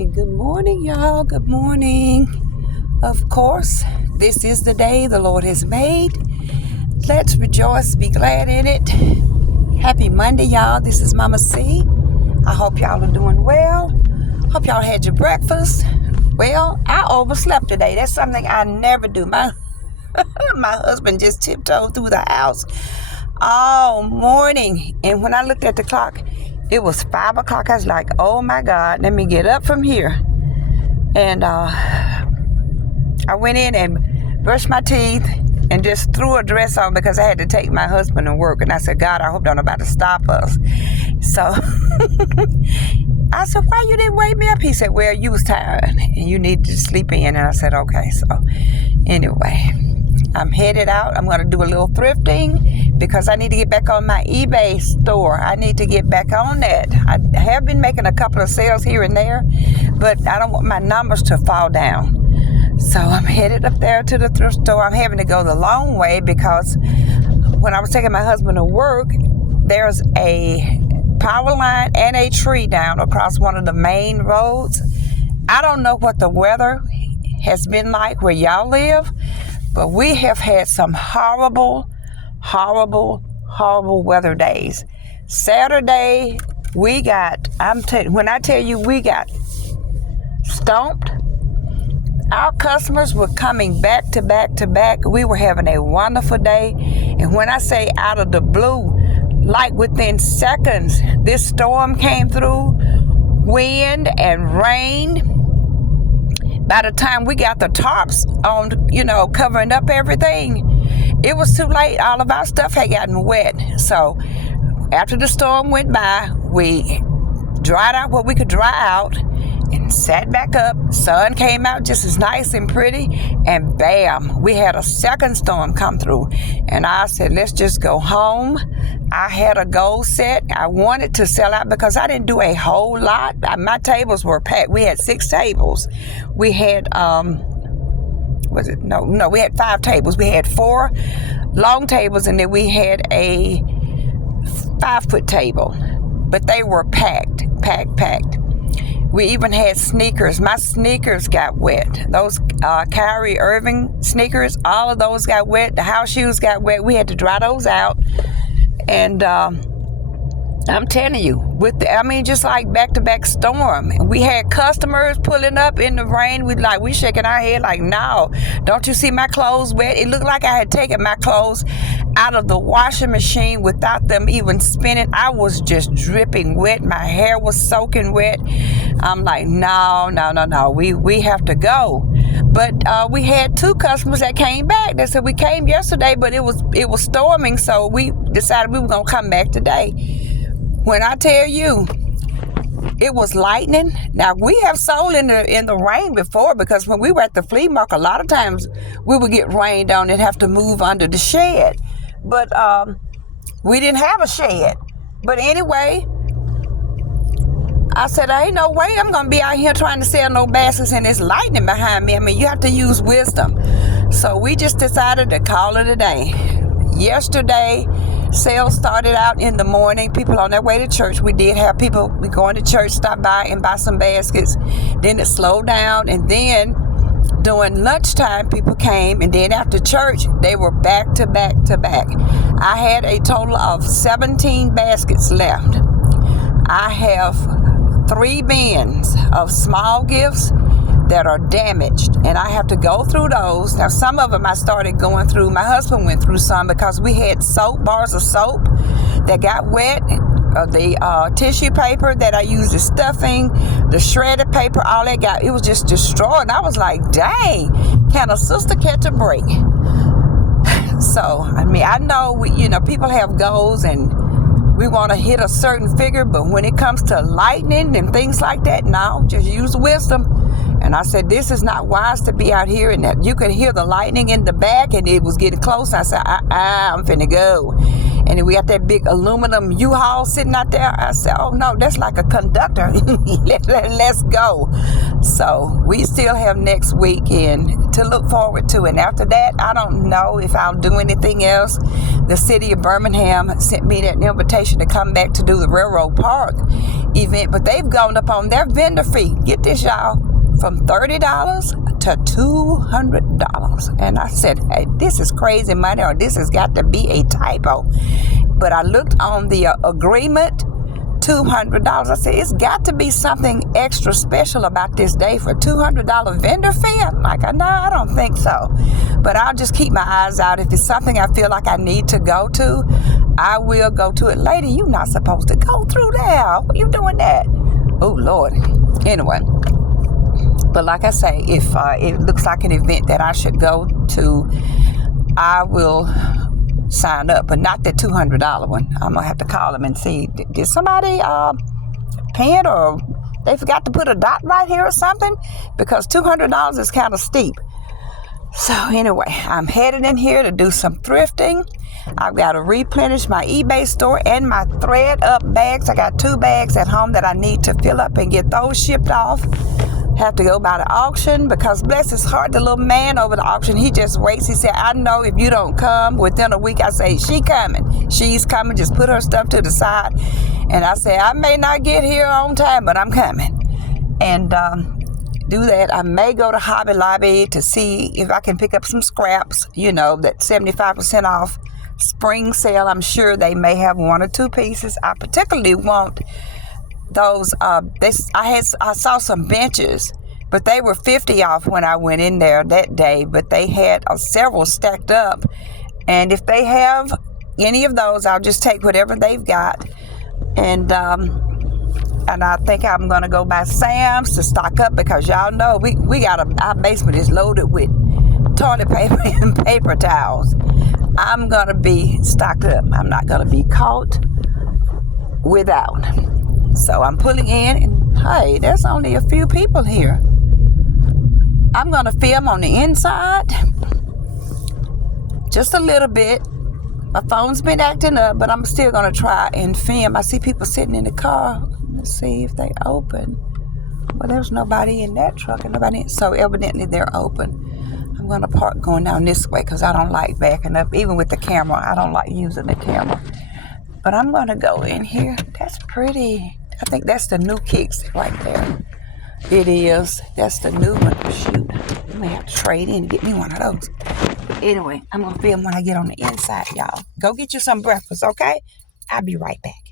And good morning, y'all. Good morning. Of course, this is the day the Lord has made. Let's rejoice, be glad in it. Happy Monday, y'all. This is Mama C. I hope y'all are doing well. Hope y'all had your breakfast. Well, I overslept today. That's something I never do. My husband just tiptoed through the house all morning. And when I looked at the clock, it was 5 o'clock. I was like, oh my God, let me get up from here. And I went in and brushed my teeth and just threw a dress on because I had to take my husband to work. And I said, God, I hope they're not about to stop us. So I said, why you didn't wake me up? He said, well, you was tired and you needed to sleep in. And I said, okay. So anyway, I'm headed out. I'm going to do a little thrifting because I need to get back on my eBay store. I need to get back on that. I have been making a couple of sales here and there, but I don't want my numbers to fall down. So I'm headed up there to the thrift store. I'm having to go the long way because when I was taking my husband to work, there's a power line and a tree down across one of the main roads. I don't know what the weather has been like where y'all live, but we have had some horrible weather days. Saturday, we got, when I tell you we got stomped, our customers were coming back to back to back. We were having a wonderful day. And when I say out of the blue, like within seconds, this storm came through, wind and rain. By the time we got the tarps on, covering up everything, it was too late. All of our stuff had gotten wet. So after the storm went by, we dried out what we could dry out and sat back up. Sun came out just as nice and pretty, and bam, we had a second storm come through. And I said, let's just go home. I had a goal set. I wanted to sell out because I didn't do a whole lot. My tables were packed. We had 6 tables. We had, we had 5 tables. We had 4 long tables, and then we had a 5-foot table. But they were packed. We even had sneakers. My sneakers got wet. Those Kyrie Irving sneakers, all of those got wet. The house shoes got wet. We had to dry those out. And I'm telling you, just like back-to-back storm. We had customers pulling up in the rain. We shaking our head like, no, don't you see my clothes wet? It looked like I had taken my clothes out of the washing machine without them even spinning. I was just dripping wet. My hair was soaking wet. I'm like, no, we have to go. But we had 2 customers that came back. They said, we came yesterday, but it was storming, so we decided we were going to come back today. When I tell you, it was lightning. Now, we have sold in the rain before because when we were at the flea market, a lot of times we would get rained on and have to move under the shed. But we didn't have a shed. But anyway, I said, ain't no way I'm going to be out here trying to sell no baskets and there's lightning behind me. I mean, you have to use wisdom. So we just decided to call it a day. Yesterday, sales started out in the morning. People on their way to church. We did have people going to church, stop by and buy some baskets. Then it slowed down. And then during lunchtime, people came. And then after church, they were back to back to back. I had a total of 17 baskets left. I have 3 bins of small gifts that are damaged, and I have to go through those. Now, some of them I started going through. My husband went through some because we had bars of soap that got wet, the tissue paper that I used as stuffing, the shredded paper, all that it was just destroyed. And I was like, dang, can a sister catch a break? So, I know people have goals and we want to hit a certain figure, but when it comes to lightning and things like that, no, just use wisdom. And I said, this is not wise to be out here, and that you could hear the lightning in the back, and it was getting close. I said, I'm finna go. and we got that big aluminum U-Haul sitting out there. I said, oh no, that's like a conductor. Let's go. So we still have next weekend to look forward to, and after that, I don't know if I'll do anything else. The city of Birmingham sent me that invitation to come back to do the Railroad Park event, but they've gone up on their vendor fee. Get this, y'all, from $30 to $200. And I said, hey, this is crazy money, or this has got to be a typo. But I looked on the agreement, $200. I said, it's got to be something extra special about this day for $200 vendor fee. I'm like, no, I don't think so. But I'll just keep my eyes out. If it's something I feel like I need to go to, I will go to it. Lady, you're not supposed to go through there. What are you doing that? Oh, Lord. Anyway. But like I say, if it looks like an event that I should go to, I will sign up, but not the $200 one. I'm gonna have to call them and see, did somebody pay it, or they forgot to put a dot right here or something, because $200 is kind of steep. So anyway, I'm headed in here to do some thrifting. I've got to replenish my eBay store and my thread up bags. I got 2 bags at home that I need to fill up and get those shipped off. Have to go by the auction, because bless his heart, the little man over the auction, he just waits. He said, I know if you don't come within a week. I say, she's coming, just put her stuff to the side. And I say, I may not get here on time, but I'm coming. And do that. I may go to Hobby Lobby to see if I can pick up some scraps, that 75% off spring sale. I'm sure they may have 1 or 2 pieces. I particularly want those, I saw some benches, but they were 50 off when I went in there that day, but they had several stacked up. And if they have any of those, I'll just take whatever they've got. And I think I'm going to go by Sam's to stock up, because y'all know we got our basement is loaded with toilet paper and paper towels. I'm going to be stocked up. I'm not going to be caught without. So I'm pulling in, and hey, there's only a few people here. I'm going to film on the inside just a little bit. My phone's been acting up, but I'm still going to try and film. I see people sitting in the car. Let's see if they open. Well, there's nobody in that truck, and nobody. So evidently they're open. I'm going to park going down this way, because I don't like backing up. Even with the camera, I don't like using the camera. But I'm going to go in here. That's pretty. I think that's the new Kicks right there. It is. That's the new one. Shoot. I may have to trade in and get me one of those. Anyway, I'm going to film when I get on the inside, y'all. Go get you some breakfast, okay? I'll be right back.